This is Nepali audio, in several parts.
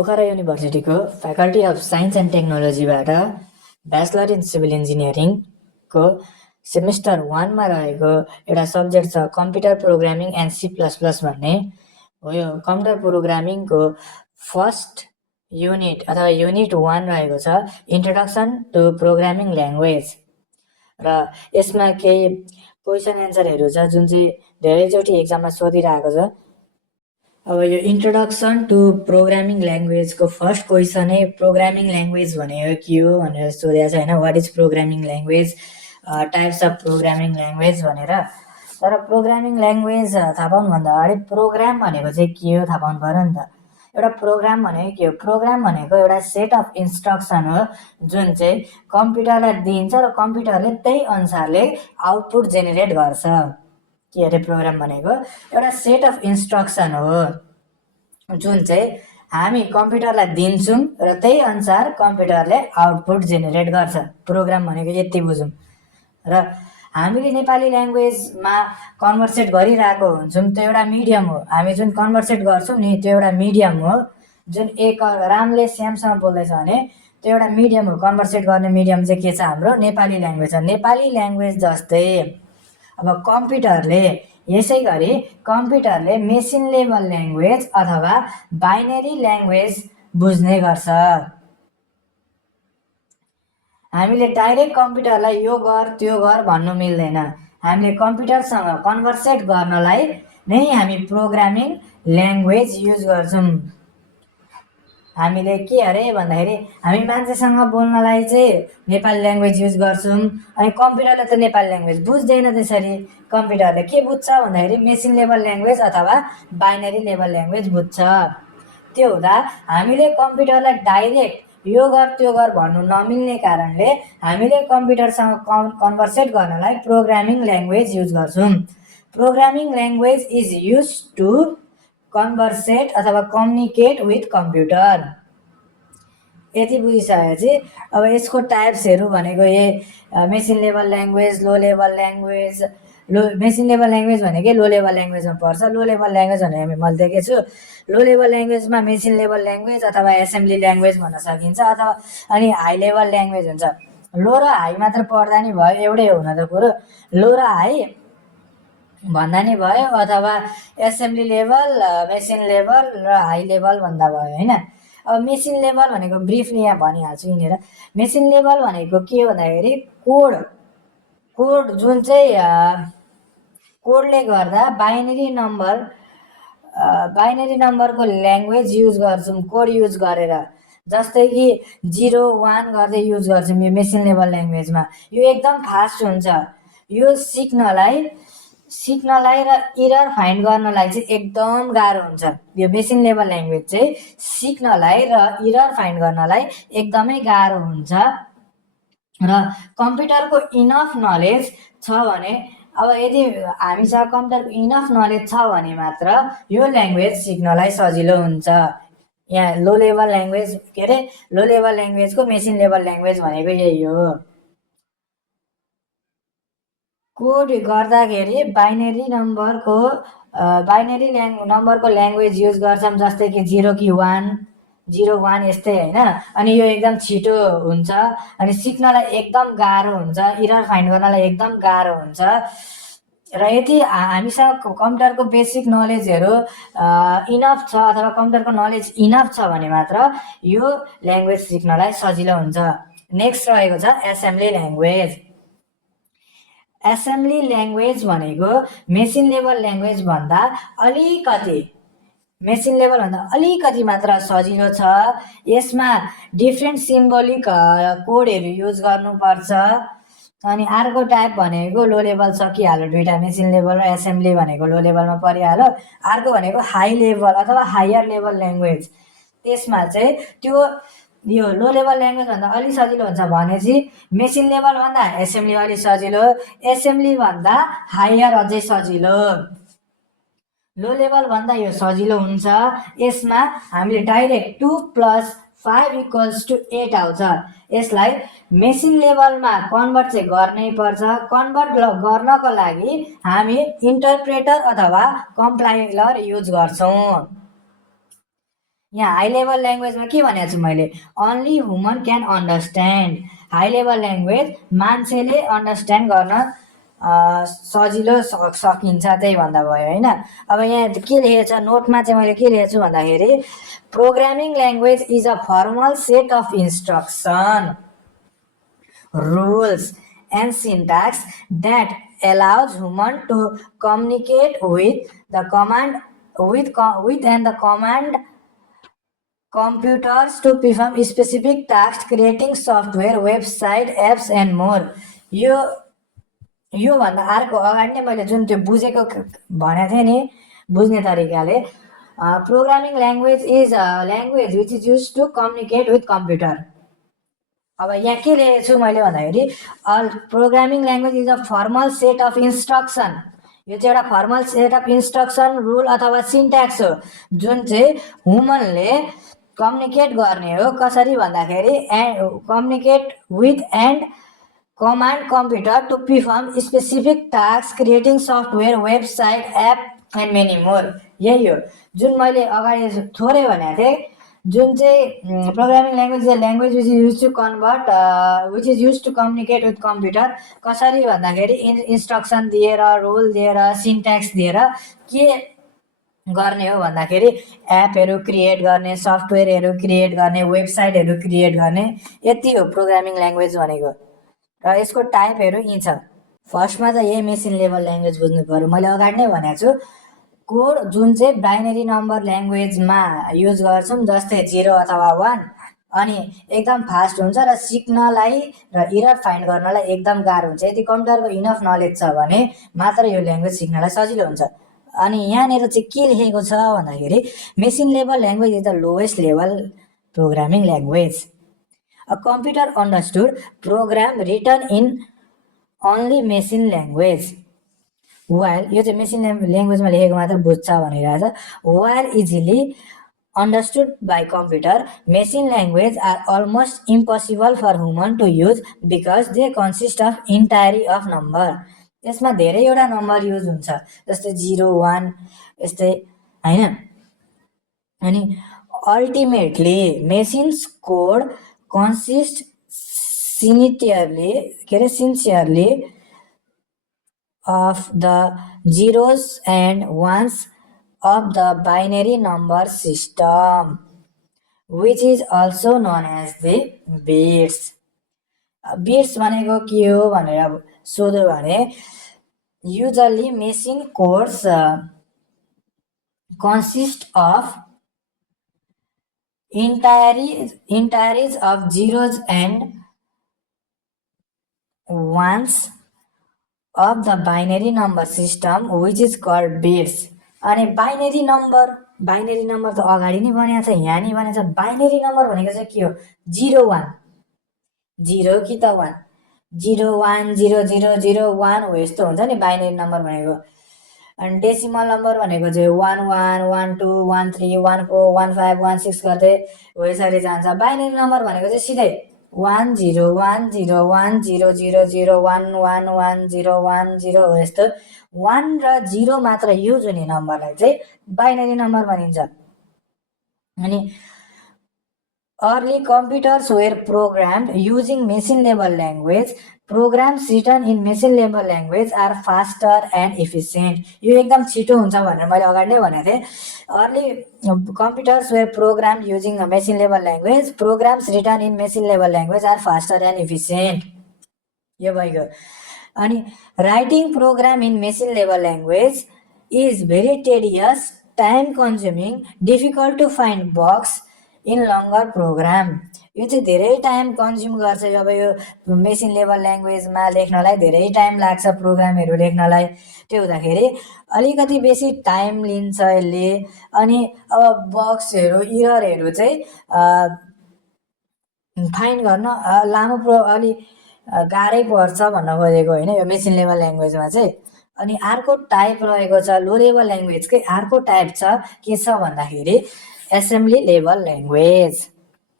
पोखरा युनिभर्सिटीको फ्याकल्टी अफ साइन्स एन्ड टेक्नोलोजीबाट ब्याचलर इन सिभिल इन्जिनियरिङको सेमिस्टर 1मा रहेको एउटा सब्जेक्ट छ कम्प्युटर प्रोग्रामिङ एन्ड C++ भन्ने हो। यो कम्प्युटर प्रोग्रामिङको फर्स्ट युनिट अथवा युनिट 1 रहेको छ इन्ट्रोडक्सन टु प्रोग्रामिङ ल्याङ्ग्वेज र यसमा केही क्वेसन एन्सरहरू छ जुन चाहिँ धेरैचोटि एक्जाममा सोधिरहेको छ। अब यो इन्ट्रोडक्सन टु प्रोग्रामिङ ल्याङ्ग्वेजको फर्स्ट क्वेसनै प्रोग्रामिङ ल्याङ्ग्वेज भनेको के हो भनेर सोधेको छ होइन। What is programming language, types of programming language भनेर। तर प्रोग्रामिङ ल्याङ्ग्वेज थाहा पाउनुभन्दा अगाडि प्रोग्राम भनेको चाहिँ के हो थाहा पाउनु पऱ्यो नि त। एउटा प्रोग्राम भनेको के हो? प्रोग्राम भनेको एउटा सेट अफ इन्स्ट्रक्सन हो जुन चाहिँ कम्प्युटरलाई दिइन्छ र कम्प्युटरले त्यही अनुसारले आउटपुट जेनेरेट गर्छ। के अरे प्रोग्राम भनेको एउटा सेट अफ इन्स्ट्रक्सन हो जुन चाहिँ हामी कम्प्युटरलाई दिन्छौँ र त्यही अनुसार कम्प्युटरले आउटपुट जेनेरेट गर्छ। प्रोग्राम भनेको यति बुझौँ। र हामीले नेपाली ल्याङ्ग्वेजमा कन्भर्सेट गरिरहेको हुन्छौँ, त्यो एउटा मिडियम हो। हामी जुन कन्भर्सेट गर्छौँ नि त्यो एउटा मिडियम हो। जुन एक रामले श्यामसँग बोल्दैछ भने त्यो एउटा मिडियम हो। कन्भर्सेट गर्ने मिडियम चाहिँ के छ? हाम्रो नेपाली ल्याङ्ग्वेज हो। नेपाली ल्याङ्ग्वेज जस्तै अब कम्प्युटरले यसै गरी कम्प्युटरले मेसिन लेभल ल्याङ्ग्वेज अथवा बाइनरी ल्याङ्ग्वेज बुझ्ने गर्छ। हामीले डाइरेक्ट कम्प्युटरलाई यो गर त्यो गर भन्नु मिल्दैन। हामीले कम्प्युटरसँग कन्भर्सेट गर्नलाई नै हामी प्रोग्रामिङ ल्याङ्ग्वेज युज गर्छौँ। हामीले के अरे भन्दाखेरि हामी मान्छेसँग बोल्नलाई चाहिँ नेपाली ल्याङ्ग्वेज युज गर्छौँ, अनि कम्प्युटरले त नेपाली ल्याङ्ग्वेज बुझ्दैन। त्यसरी कम्प्युटरले के बुझ्छ भन्दाखेरि मेसिन लेभल ल्याङ्ग्वेज अथवा बाइनरी लेभल ल्याङ्ग्वेज बुझ्छ। त्यो हुँदा हामीले कम्प्युटरलाई डाइरेक्ट यो गर त्यो गर भन्नु नमिल्ने कारणले हामीले कम्प्युटरसँग कन्भर्सेट गर्नलाई प्रोग्रामिङ ल्याङ्ग्वेज युज गर्छौँ। Programming language is use to converse अथवा कम्युनिकेट विथ कम्प्युटर। यति बुझिसकेपछि अब यसको टाइप्सहरू भनेको यही machine level language, low level language. Machine level language भनेकै लो लेभल ल्याङ्ग्वेजमा पर्छ। लो लेभल ल्याङ्ग्वेज भनेर मैले देखेको छु। लो लेभल ल्याङ्ग्वेजमा मेसिन लेभल ल्याङ्ग्वेज अथवा एसेम्ब्ली ल्याङ्ग्वेज भन्न सकिन्छ। अथवा अनि हाई लेभल ल्याङ्ग्वेज हुन्छ। लो र हाई मात्र पढ्दा नि भयो, एउटै हुन त कुरो। लो र हाई भन्दा नि भयो, अथवा एसेम्ब्ली लेभल, मेसिन लेभल र हाई लेभल भन्दा भयो होइन। अब मेसिन लेभल भनेको ब्रिफली यहाँ भनिहाल्छु यिनीहरू। मेसिन लेभल भनेको के भन्दाखेरि कोड जुन चाहिँ कोडले गर्दा बाइनरी नम्बरको ल्याङ्ग्वेज युज गर्छौँ कोड युज गरेर। जस्तै कि 0 1 गर्दै युज गर्छौँ यो मेसिन लेभल ल्याङ्ग्वेजमा। यो एकदम फास्ट हुन्छ। यो सिक्नलाई र इरर फाइन्ड गर्नलाई चाहिँ एकदम गाह्रो हुन्छ। यो मेसिन लेभल ल्याङ्ग्वेज चाहिँ सिक्नलाई र इरर फाइन्ड गर्नलाई एकदमै गाह्रो हुन्छ। र कम्प्युटरको इनफ नलेज छ भने, अब यदि हामीसँग कम्प्युटरको इनफ नलेज छ भने मात्र यो ल्याङ्ग्वेज सिक्नलाई सजिलो हुन्छ। यहाँ लो लेभल ल्याङ्ग्वेजको मेसिन लेभल ल्याङ्ग्वेज भनेको यही हो। कोड गर्दाखेरि बाइनरी नम्बरको ल्याङ्ग्वेज युज गर्छौँ। जस्तै कि 0 कि 1 0 1 यस्तै होइन। अनि यो एकदम छिटो हुन्छ, अनि सिक्नलाई एकदम गाह्रो हुन्छ, इरर फाइन्ड गर्नलाई एकदम गाह्रो हुन्छ। र यदि हामीसँग कम्प्युटरको बेसिक नलेजहरू इनफ छ अथवा कम्प्युटरको नलेज इनफ छ भने मात्र यो ल्याङ्ग्वेज सिक्नलाई सजिलो हुन्छ। नेक्स्ट रहेको छ एसेम्ब्ली ल्याङ्ग्वेज। एसेम्ब्ली ल्याङ्ग्वेज भनेको मेसिन लेभल ल्याङ्ग्वेजभन्दा अलिकति मात्र सजिलो छ। यसमा डिफ्रेन्ट सिम्बोलिक कोडहरू युज गर्नुपर्छ। अनि अर्को टाइप भनेको लो लेभल सकिहाल्यो। दुईवटा मेसिन लेभल र एसेम्ब्ली भनेको लो लेभलमा परिहाल्यो। अर्को भनेको हाई लेभल अथवा हायर लेभल ल्याङ्ग्वेज। त्यसमा चाहिँ यो लो लेभल ल्याङ्ग्वेजभन्दा अलि सजिलो हुन्छ भनेपछि मेसिन लेभलभन्दा एसेम्ब्ली अलि सजिलो, एसेम्ब्लीभन्दा हायर अझै सजिलो। लो लेभलभन्दा यो सजिलो हुन्छ। यसमा हामीले डाइरेक्ट 2 + 5 = 8 आउँछ। यसलाई मेसिन लेभलमा कन्भर्ट चाहिँ गर्नै पर्छ। कन्भर्ट गर्नको लागि हामी इन्टरप्रेटर अथवा कम्पाइलर युज गर्छौँ। यहाँ हाई लेभल ल्याङ्ग्वेजमा के भनेको छु मैले, only human can understand. High level language मान्छेले अन्डरस्ट्यान्ड गर्न सजिलो सकिन्छ, त्यही भन्दा भयो होइन। अब यहाँ के लेखेको छ नोटमा चाहिँ मैले के लेखेको छु भन्दाखेरि, programming language is a formal set of instruction, rules and syntax that allows human to communicate with the command with and the command computers to perform specific tasks, creating software, website, apps and more। यो भन्दा अर्को अगाडि नै मैले जुन त्यो बुझेको भनेको थिएँ नि बुझ्ने तरिकाले, programming language is a language which is use to communicate with computer. अब यहाँ के लेखेको छु मैले भन्दाखेरि, programming language is a formal set of instruction. यो चाहिँ एउटा formal set of instruction, rule अथवा सिन्ट्याक्स हो जुन चाहिँ ह्युमनले कम्युनिकेट गर्ने हो। कसरी भन्दाखेरि, communicate with and command computer to perform specific tasks, creating software, website, app and many more। यही हो जुन मैले अगाडि थोरै भनेको थिएँ, जुन चाहिँ programming language language which is use to convert which is use to communicate with computer. कसरी भन्दाखेरि इन्स्ट्रक्सन दिएर, रोल दिएर, सिन्ट्याक्स दिएर के गर्ने हो भन्दाखेरि, एपहरू क्रिएट गर्ने, सफ्टवेयरहरू क्रिएट गर्ने, वेबसाइटहरू क्रिएट गर्ने, यति हो प्रोग्रामिङ ल्याङ्ग्वेज भनेको। र यसको टाइपहरू यी छ। फर्स्टमा त यही मेसिन लेभल ल्याङ्ग्वेज बुझ्नु पऱ्यो, मैले अगाडि नै भनेको छु। कोड जुन चाहिँ बाइनरी नम्बर ल्याङ्ग्वेजमा युज गर्छौँ, जस्तै 0 अथवा 1, अनि एकदम फास्ट हुन्छ र सिक्नलाई र इरर फाइन्ड गर्नलाई एकदम गाह्रो हुन्छ। यदि कम्प्युटरको इनफ नलेज छ भने मात्र यो ल्याङ्ग्वेज सिक्नलाई सजिलो हुन्छ। अनि यहाँनिर चाहिँ के लेखेको छ भन्दाखेरि, machine level language is the lowest level programming language, a computer understood program written in only machine language, while यो चाहिँ मेसिन ल्याङ्ग्वेजमा लेखेको मात्र बुझ्छ भनिरहेको छ। while easily understood by computer, machine language are almost impossible for human to use because they consist of entirety of number। यसमा धेरैवटा नम्बर युज हुन्छ, जस्तै 0 1 यस्तै होइन। अनि ultimately machines code consist sincerely of the zeros and ones of the binary number system, which is also known as the bits। Bits भनेको के हो भनेर सोध्यो भने, usually machine codes consist of entities of zeros and ones of the binary number system, which is called bits। अनि बाइनरी नम्बर त अगाडि नै भनेको छ, यहाँ नि भनेको छ। बाइनरी नम्बर भनेको चाहिँ के हो, 0 1, 0 कि त 1, 0 1 0 0 0 1 हो, यस्तो हुन्छ नि बाइनरी नम्बर भनेको। अनि डेसिमल नम्बर भनेको चाहिँ 1 1 1 2 1 3 1 4 1 5 1 6 गर्दै हो, यसरी जान्छ। बाइनरी नम्बर भनेको चाहिँ सिधै 1 0 1 0 1 0 0 0 1 1 1 0 1 0 हो, यस्तो 1 र 0 मात्र युज हुने नम्बरलाई चाहिँ बाइनरी नम्बर भनिन्छ। अनि early computers were programmed using machine level language। programs written in machine level language are faster and efficient। यो एकदम छिटो हुन्छ भनेर मैले अगाडि नै भनेको थिएँ। early computers were programmed using a machine level language। programs written in machine level language are faster and efficient। यो भइगयो। अनि writing program in machine level language is very tedious, time consuming, difficult to find bugs in longer program। यो चाहिँ धेरै टाइम कन्ज्युम गर्छ। अब यो मेसिन लेभल ल्याङ्ग्वेजमा लेख्नलाई धेरै टाइम लाग्छ, प्रोग्रामहरू लेख्नलाई। त्यो हुँदाखेरि अलिकति बेसी टाइम लिन्छ यसले। अनि अब बग्सहरू इररहरू चाहिँ फाइन्ड गर्न लामो अलि गाह्रै पर्छ भन्न खोजेको होइन यो मेसिन लेभल ल्याङ्ग्वेजमा चाहिँ। अनि अर्को टाइप रहेको छ लो लेभल ल्याङ्ग्वेजकै अर्को टाइप छ, के छ भन्दाखेरि assembly level language.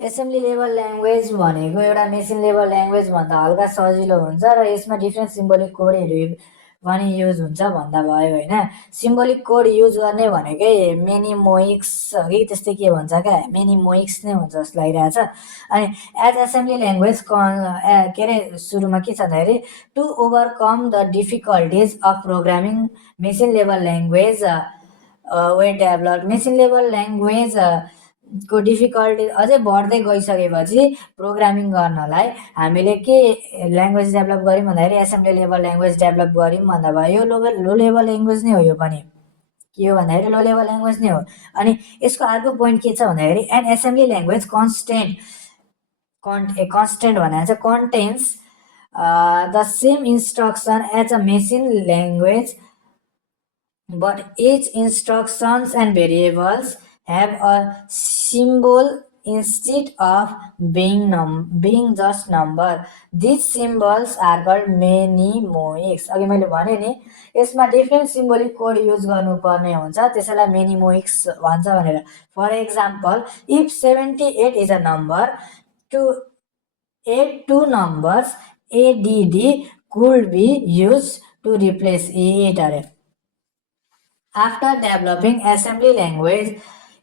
Assembly level language भनेको एउटा मेसिन लेभल ल्याङ्ग्वेज भन्दा हल्का सजिलो हुन्छ र यसमा डिफ्रेन्ट सिम्बोलिक कोडहरू पनि युज हुन्छ भन्दा भयो होइन। सिम्बोलिक कोड युज गर्ने भनेकै मेनिमोइक्स कि त्यस्तै के भन्छ क्या, मेनिमोइक्स नै हुन्छ जस्तो लागिरहेछ। अनि एज एसेम्ब्ली ल्याङ्ग्वेज के अरे सुरुमा के छ भन्दाखेरि to overcome the difficulties of programming machine level language when develop. Machine level language को डिफिकल्टी अझै बढ्दै गइसकेपछि प्रोग्रामिङ गर्नलाई हामीले के ल्याङ्ग्वेज डेभलप गऱ्यौँ भन्दाखेरि एसेम्ब्ली लेभल ल्याङ्ग्वेज डेभलप गऱ्यौँ भन्दा भयो। यो लो लेभल ल्याङ्ग्वेज नै हो, यो पनि के हो भन्दाखेरि लो लेभल ल्याङ्ग्वेज नै हो। अनि यसको अर्को पोइन्ट के छ भन्दाखेरि एन एसेम्ब्ली ल्याङ्ग्वेज कन्स्टेन्ट भनेर चाहिँ contains the same instruction as a machine language but each instructions and variables have a symbol instead of being just number. These symbols are called मेनिमोइक्स। अघि मैले भने नि यसमा डिफ्रेन्ट सिम्बोलिक कोड युज गर्नुपर्ने हुन्छ, त्यसैलाई मेनिमोइक्स भन्छ भनेर। For example if 78 is a number, to add two numbers ADD could be used to replace it अरे। After developing assembly language,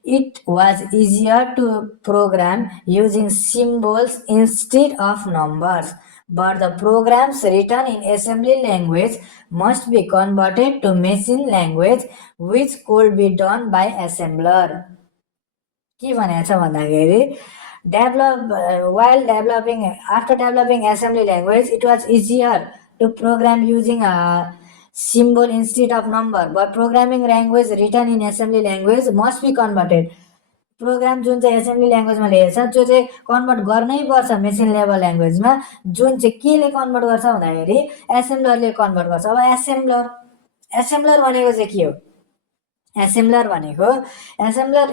it was easier to program using symbols instead of numbers. But the programs written in assembly language must be converted to machine language, which could be done by assembler. के भनेको छ भन्दाखेरि after developing assembly language, it was easier to program using a symbol instead of number, but programming language written in assembly language must be converted. Program जुन चाहिँ एसेम्ब्ली ल्याङ्ग्वेजमा लेखेको छ त्यो चाहिँ कन्भर्ट गर्नै पर्छ मेसिन लेभल ल्याङ्ग्वेजमा, जुन चाहिँ केले कन्भर्ट गर्छ भन्दाखेरि एसेम्ब्लरले कन्भर्ट गर्छ। अब एसेम्ब्लर भनेको चाहिँ के हो? Assembler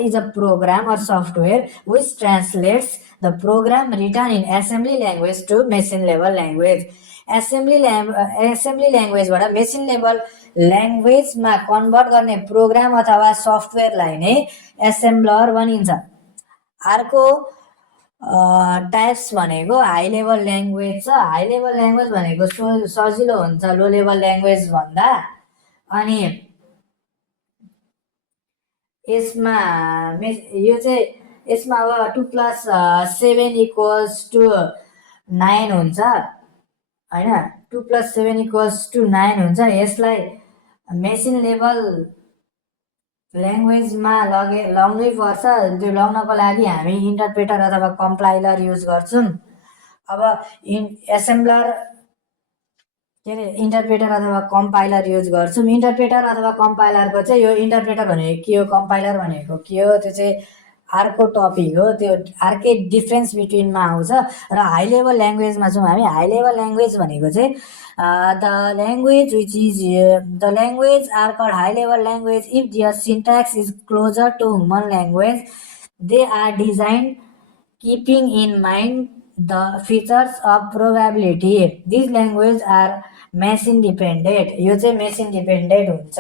is a program or software which translates the program written in assembly language to machine level language. Assembly ल्याङ्ग्वेजबाट मेसिन लेभल ल्याङ्ग्वेजमा कन्भर्ट गर्ने प्रोग्राम अथवा सफ्टवेयरलाई नै एसेम्ब्लर भनिन्छ। अर्को टाइप्स भनेको हाई लेभल ल्याङ्ग्वेज छ। हाई लेभल ल्याङ्ग्वेज भनेको सजिलो हुन्छ लो लेभल ल्याङ्ग्वेज भन्दा। अनि यसमा अब 2+7 = 9 हुन्छ होइन। 2+7 = 9 हुन्छ। यसलाई मेसिन लेभल ल्याङ्ग्वेजमा लाउनै पर्छ। त्यो लाउनको लागि हामी इन्टरप्रेटर अथवा कम्पाइलर युज गर्छौँ। अब एसेम्ब्लर इन्टरप्रेटर अथवा कम्पाइलर युज गर्छौँ। इन्टरप्रेटर अथवा कम्पाइलरको चाहिँ यो इन्टरप्रेटर भनेको के हो, कम्पाइलर भनेको के हो, त्यो चाहिँ अर्को टपिक हो, त्यो अर्कै डिफ्रेन्स बिट्विनमा आउँछ। र हाई लेभल ल्याङ्ग्वेजमा छौँ हामी। हाई लेभल ल्याङ्ग्वेज भनेको चाहिँ the language are called high level language if their syntax is closer to human language. They are designed keeping in mind the features of probability. These languages are machine dependent. यो चाहिँ मेसिन डिपेन्डेन्ट हुन्छ।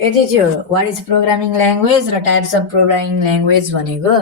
यति थियो वाट इज प्रोग्रामिङ ल्याङ्ग्वेज र टाइप्स अफ प्रोग्रामिङ ल्याङ्ग्वेज भनेको।